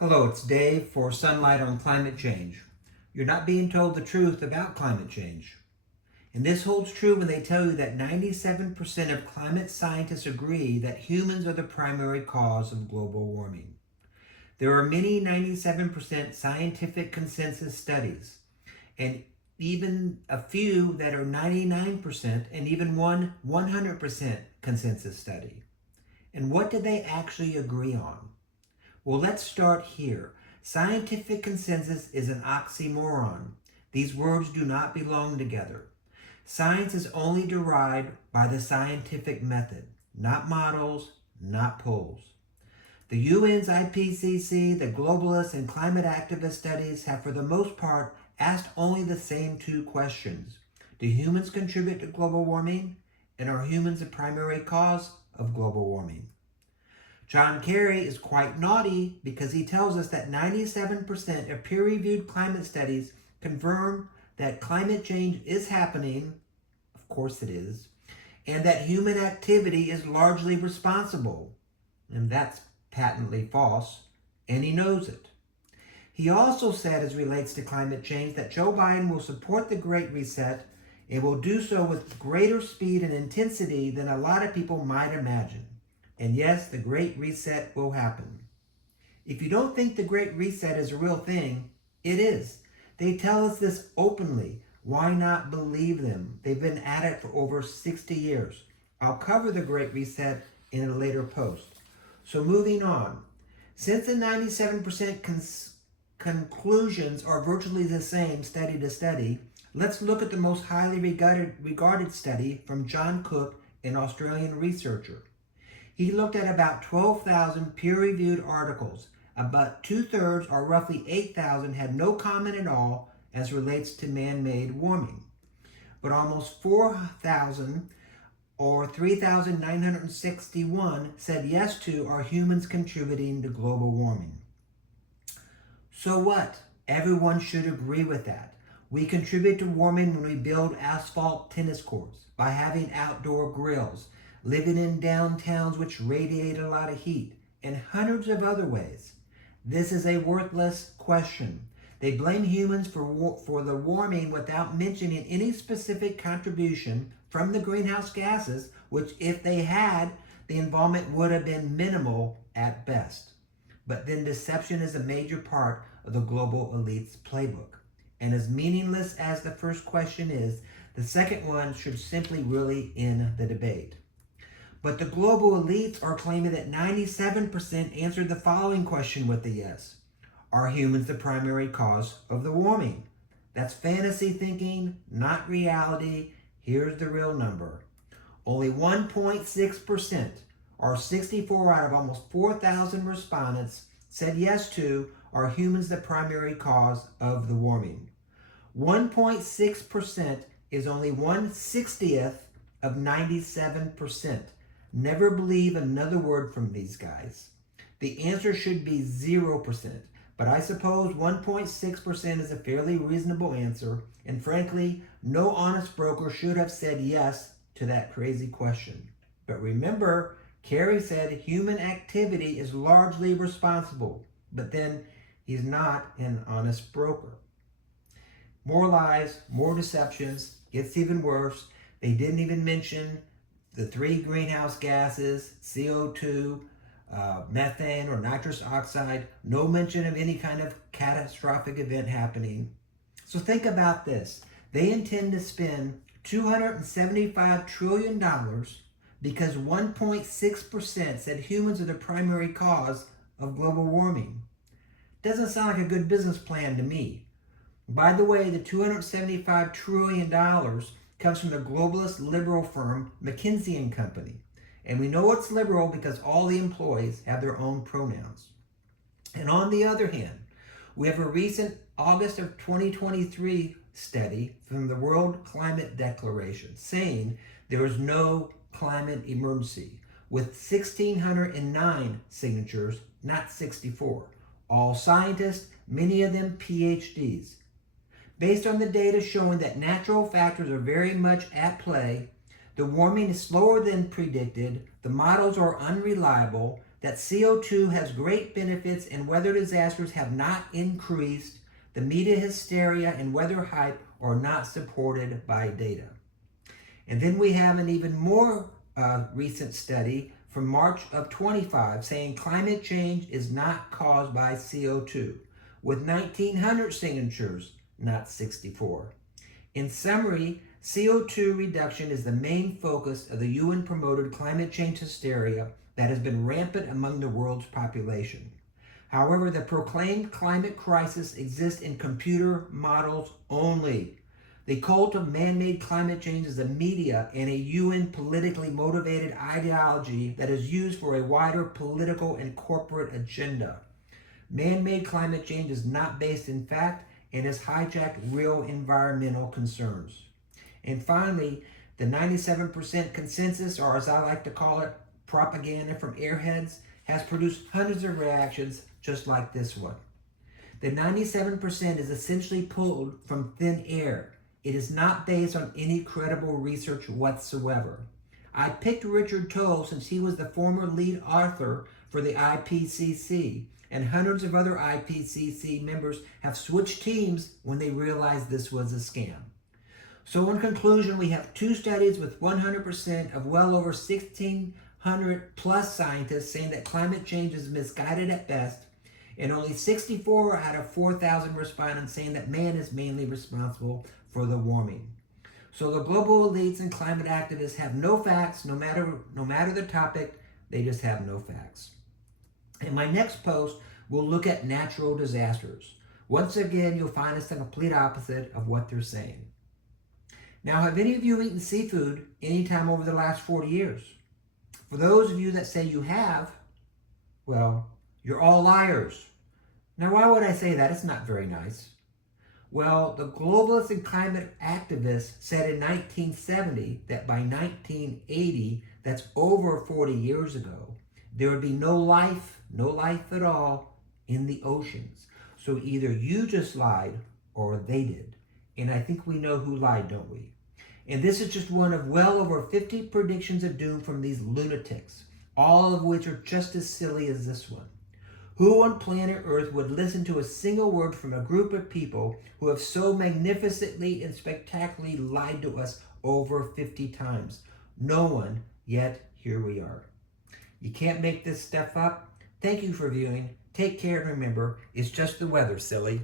Hello, it's Dave for Sunlight on Climate Change. You're not being told the truth about climate change. And this holds true when they tell you that 97% of climate scientists agree that humans are the primary cause of global warming. There are many 97% scientific consensus studies, and even a few that are 99% and even one 100% consensus study. And what do they actually agree on? Well, let's start here. Scientific consensus is an oxymoron. These words do not belong together. Science is only derived by the scientific method, not models, not polls. The UN's IPCC, the globalist and climate activist studies have for the most part asked only the same two questions. Do humans contribute to global warming? And are humans the primary cause of global warming? John Kerry is quite naughty because he tells us that 97% of peer-reviewed climate studies confirm that climate change is happening, of course it is, and that human activity is largely responsible. And that's patently false, and he knows it. He also said, as relates to climate change, that Joe Biden will support the Great Reset and will do so with greater speed and intensity than a lot of people might imagine. And yes, the Great Reset will happen. If you don't think the Great Reset is a real thing, it is. They tell us this openly. Why not believe them? They've been at it for over 60 years. I'll cover the Great Reset in a later post. So moving on. Since the 97% conclusions are virtually the same study to study, let's look at the most highly regarded study from John Cook, an Australian researcher. He looked at about 12,000 peer-reviewed articles. About 2/3, or roughly 8,000, had no comment at all as relates to man-made warming. But almost 4,000, or 3,961, said yes to are humans contributing to global warming. So what? Everyone should agree with that. We contribute to warming when we build asphalt tennis courts, by having outdoor grills, living in downtowns which radiate a lot of heat, and hundreds of other ways. This is a worthless question. They blame humans for the warming without mentioning any specific contribution from the greenhouse gases, which if they had, the involvement would have been minimal at best. But then deception is a major part of the global elite's playbook. And as meaningless as the first question is, the second one should simply really end the debate. But the global elites are claiming that 97% answered the following question with a yes. Are humans the primary cause of the warming? That's fantasy thinking, not reality. Here's the real number. Only 1.6%, or 64 out of almost 4,000 respondents, said yes to are humans the primary cause of the warming. 1.6% is only 1/60th of 97%. Never believe another word from these guys. The answer should be 0%, but I suppose 1.6% is a fairly reasonable answer, and frankly, no honest broker should have said yes to that crazy question. But remember, Kerry said human activity is largely responsible, but then he's not an honest broker. More lies, more deceptions, gets even worse. They didn't even mention the 3 greenhouse gases, CO2, methane or nitrous oxide, no mention of any kind of catastrophic event happening. So think about this. They intend to spend $275 trillion because 1.6% said humans are the primary cause of global warming. Doesn't sound like a good business plan to me. By the way, the $275 trillion comes from the globalist liberal firm McKinsey & Company. And we know it's liberal because all the employees have their own pronouns. And on the other hand, we have a recent August of 2023 study from the World Climate Declaration saying there is no climate emergency, with 1,609 signatures, not 64. All scientists, many of them PhDs. Based on the data showing that natural factors are very much at play, the warming is slower than predicted, the models are unreliable, that CO2 has great benefits and weather disasters have not increased, the media hysteria and weather hype are not supported by data. And then we have an even more recent study from March of 25 saying climate change is not caused by CO2, with 1,900 signatures, not 64. In summary, CO2 reduction is the main focus of the UN-promoted climate change hysteria that has been rampant among the world's population. However, the proclaimed climate crisis exists in computer models only. The cult of man-made climate change is the media and a UN politically motivated ideology that is used for a wider political and corporate agenda. Man-made climate change is not based in fact and has hijacked real environmental concerns. And finally, the 97% consensus, or as I like to call it, propaganda from airheads, has produced hundreds of reactions just like this one. The 97% is essentially pulled from thin air. It is not based on any credible research whatsoever. I picked Richard Toll since he was the former lead author for the IPCC, and hundreds of other IPCC members have switched teams when they realized this was a scam. So in conclusion, we have two studies with 100% of well over 1,600 plus scientists saying that climate change is misguided at best, and only 64 out of 4,000 respondents saying that man is mainly responsible for the warming. So the global elites and climate activists have no facts, no matter the topic, they just have no facts. In my next post, we'll look at natural disasters. Once again, you'll find us the complete opposite of what they're saying. Now, have any of you eaten seafood anytime over the last 40 years? For those of you that say you have, well, you're all liars. Now, why would I say that? It's not very nice. Well, the globalists and climate activists said in 1970 that by 1980, that's over 40 years ago, there would be no life at all in the oceans. So either you just lied or they did. And I think we know who lied, don't we? And this is just one of well over 50 predictions of doom from these lunatics, all of which are just as silly as this one. Who on planet Earth would listen to a single word from a group of people who have so magnificently and spectacularly lied to us over 50 times? No one, yet here we are. You can't make this stuff up. Thank you for viewing. Take care and remember, it's just the weather, silly.